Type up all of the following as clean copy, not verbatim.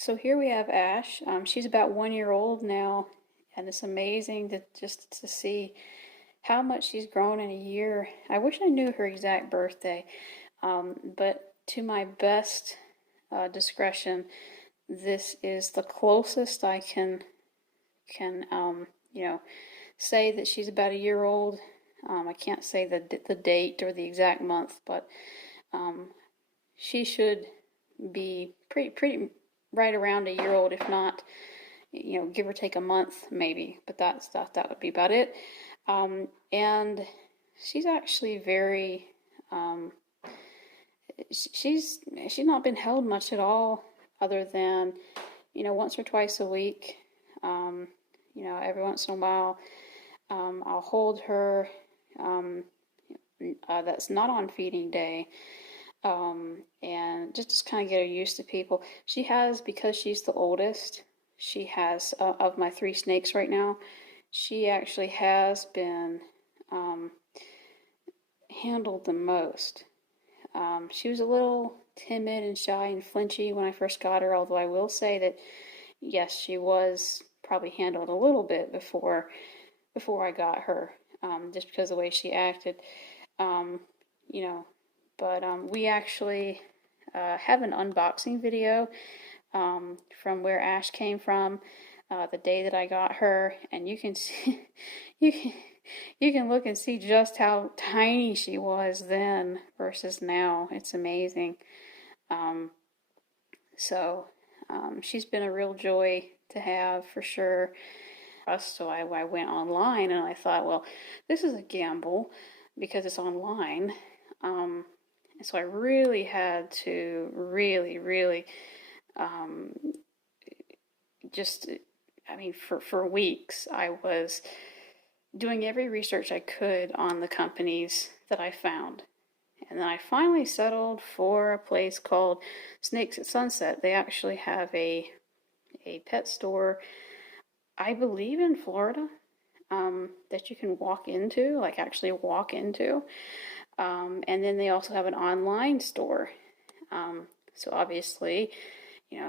So here we have Ash. She's about 1 year old now, and it's amazing to see how much she's grown in a year. I wish I knew her exact birthday, but to my best discretion, this is the closest I can say that she's about a year old. I can't say the date or the exact month, but she should be pretty right around a year old, if not, give or take a month maybe. But that would be about it. And she's actually very she's not been held much at all, other than once or twice a week. Every once in a while, I'll hold her. That's not on feeding day. And just kind of get her used to people. She has, because she's the oldest, she has, of my 3 snakes right now, she actually has been handled the most. She was a little timid and shy and flinchy when I first got her, although I will say that, yes, she was probably handled a little bit before I got her, just because of the way she acted. But we actually have an unboxing video from where Ash came from the day that I got her, and you can see you can look and see just how tiny she was then versus now. It's amazing. She's been a real joy to have, for sure. So I went online and I thought, well, this is a gamble because it's online. And so I really had to really for weeks I was doing every research I could on the companies that I found. And then I finally settled for a place called Snakes at Sunset. They actually have a pet store, I believe in Florida, that you can actually walk into. And then they also have an online store. So obviously,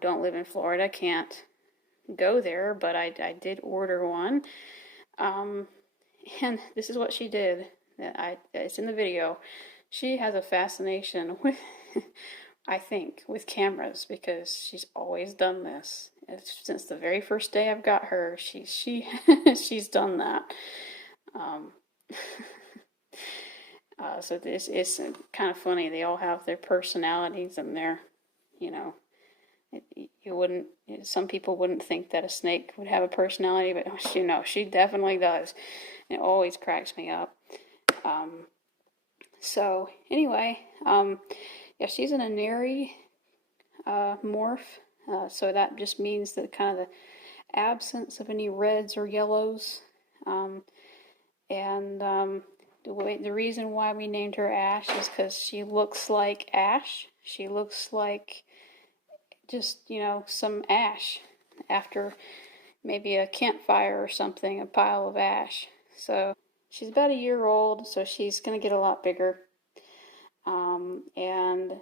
don't live in Florida, can't go there, but I did order one. And this is what she did. It's in the video. She has a fascination with, I think, with cameras, because she's always done this. Since the very first day I've got her, she's done that. So this is kind of funny. They all have their personalities, and some people wouldn't think that a snake would have a personality, but she definitely does. It always cracks me up. So anyway, yeah, she's an Aneri morph. So that just means that kind of the absence of any reds or yellows. The reason why we named her Ash is because she looks like ash. She looks like just, some ash after maybe a campfire or something, a pile of ash. So she's about a year old, so she's going to get a lot bigger. And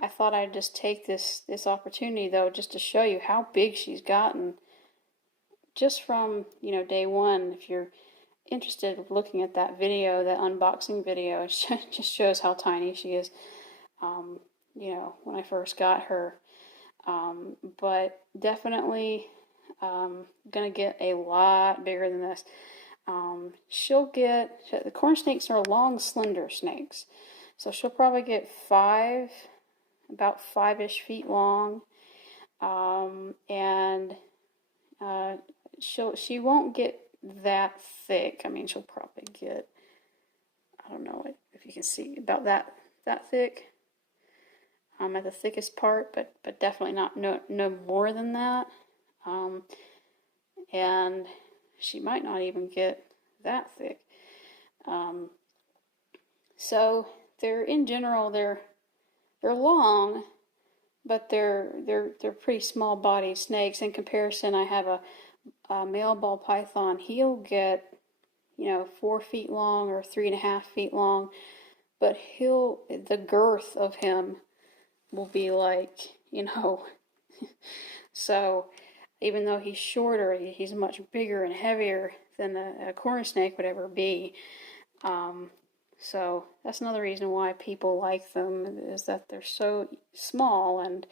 I thought I'd just take this opportunity, though, just to show you how big she's gotten just from, day one. If you're interested in looking at that video, that unboxing video, it just shows how tiny she is, when I first got her. But definitely gonna get a lot bigger than this. The corn snakes are long, slender snakes, so she'll probably get about 5-ish feet long, and she won't get that thick. I mean, she'll probably get, I don't know if you can see, about that thick, at the thickest part, but definitely not no more than that. And she might not even get that thick. So in general they're long, but they're pretty small bodied snakes. In comparison, I have a male ball python. He'll get 4 feet long or 3.5 feet long, but the girth of him will be like So even though he's shorter, he's much bigger and heavier than a corn snake would ever be. So that's another reason why people like them, is that they're so small and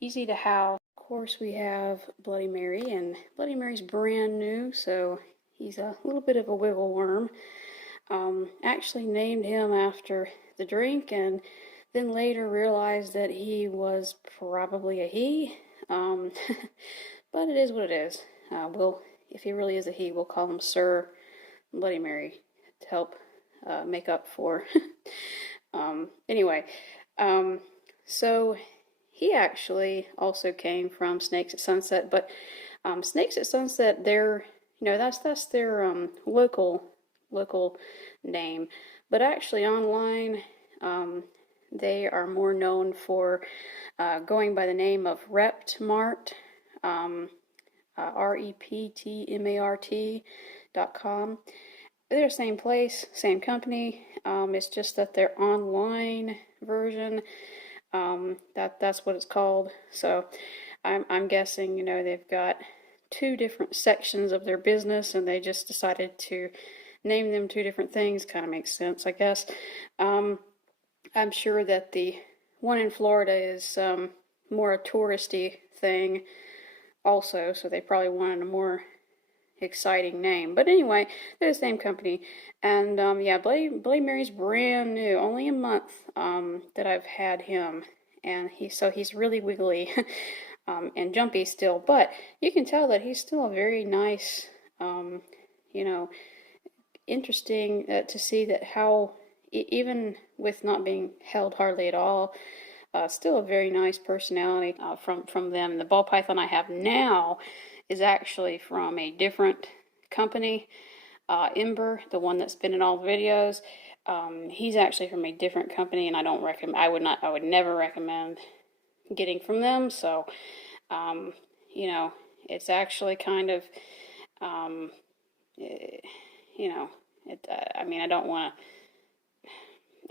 easy to house. Of course, we have Bloody Mary, and Bloody Mary's brand new, so he's a little bit of a wiggle worm. Actually named him after the drink, and then later realized that he was probably a he. But it is what it is. If he really is a he, we'll call him Sir Bloody Mary to help make up for. Anyway, so he actually also came from Snakes at Sunset, but Snakes at Sunset, that's their local name, but actually online they are more known for going by the name of Reptmart, REPTMART.com. They're the same place, same company. It's just that their online version, that's what it's called. So I'm guessing, they've got two different sections of their business, and they just decided to name them two different things. Kind of makes sense, I guess. I'm sure that the one in Florida is more a touristy thing also, so they probably wanted a more exciting name. But anyway, they're the same company. And yeah, Bloody Mary's brand new, only a month that I've had him, and he's really wiggly and jumpy still, but you can tell that he's still a very nice, interesting to see that how, even with not being held hardly at all, still a very nice personality from them. The ball python I have now is actually from a different company, Ember, the one that's been in all the videos. He's actually from a different company, and I would never recommend getting from them. So, it's actually kind of, I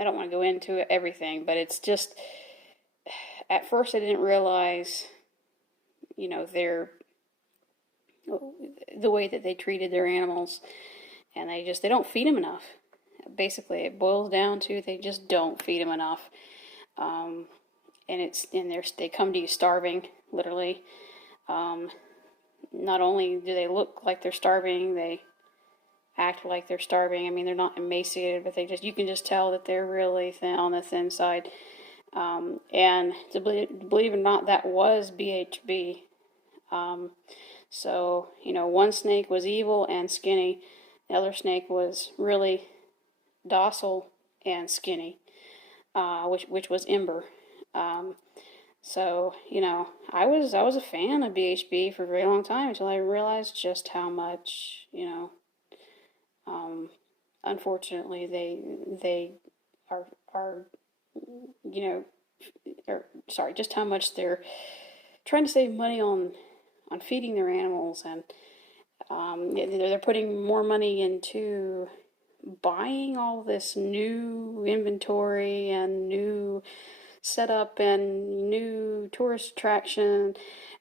don't want to go into everything, but it's just, at first I didn't realize, the way that they treated their animals, and they don't feed them enough. Basically, it boils down to they just don't feed them enough, and they come to you starving, literally. Not only do they look like they're starving, they act like they're starving. I mean, they're not emaciated, but you can just tell that they're really thin, on the thin side. And to believe it or not, that was BHB. So, one snake was evil and skinny. The other snake was really docile and skinny, which was Ember. So, I was a fan of BHB for a very long time, until I realized just how much, unfortunately they are just how much they're trying to save money on feeding their animals, and they're putting more money into buying all this new inventory and new setup and new tourist attraction,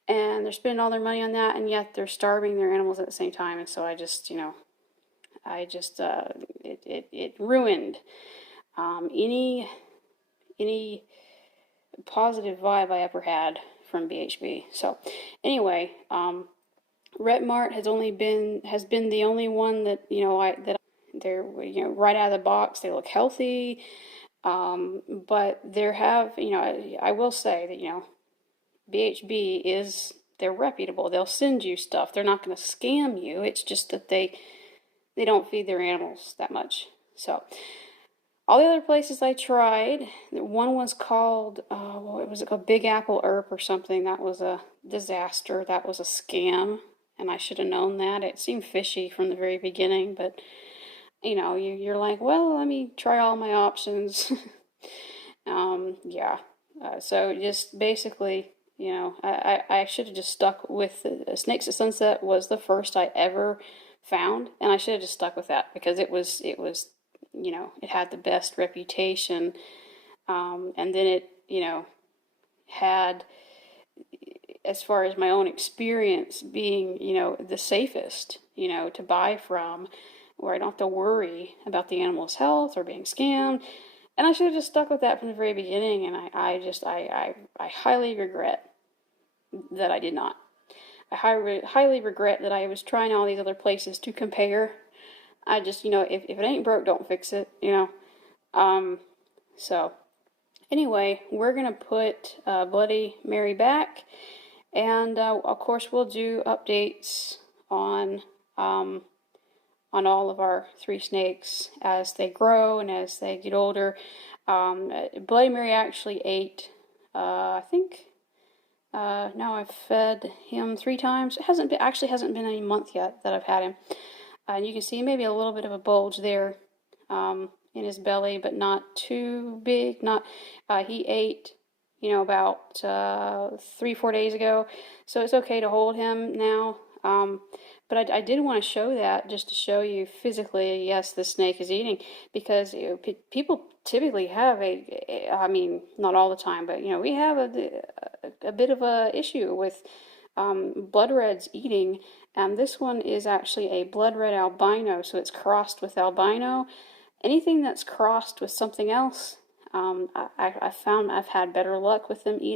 and they're spending all their money on that, and yet they're starving their animals at the same time. And so it ruined any positive vibe I ever had from BHB. So anyway, Retmart has been the only one that they're right out of the box. They look healthy, but I will say that BHB they're reputable. They'll send you stuff. They're not going to scam you. It's just that they don't feed their animals that much. So all the other places I tried, one was called, what was it called? Big Apple Herb or something. That was a disaster. That was a scam, and I should have known that. It seemed fishy from the very beginning, but you're like, well, let me try all my options. Yeah. So just basically, I should have just stuck with Snakes at Sunset was the first I ever found, and I should have just stuck with that, because it was it had the best reputation, and then it had as far as my own experience being, the safest, to buy from, where I don't have to worry about the animal's health or being scammed. And I should have just stuck with that from the very beginning, and I highly regret that I did not. I highly regret that I was trying all these other places to compare. I just, if it ain't broke, don't fix it. So anyway, we're going to put Bloody Mary back, and of course we'll do updates on all of our 3 snakes as they grow and as they get older. Bloody Mary actually ate, I think, now I've fed him 3 times. It hasn't been any month yet that I've had him. And you can see maybe a little bit of a bulge there in his belly, but not too big. He ate, about 3-4 days ago, so it's okay to hold him now. But I did want to show that, just to show you physically, yes, the snake is eating, because people typically have not all the time, but we have a bit of a issue with blood reds eating, and this one is actually a blood red albino, so it's crossed with albino. Anything that's crossed with something else, I found I've had better luck with them eating.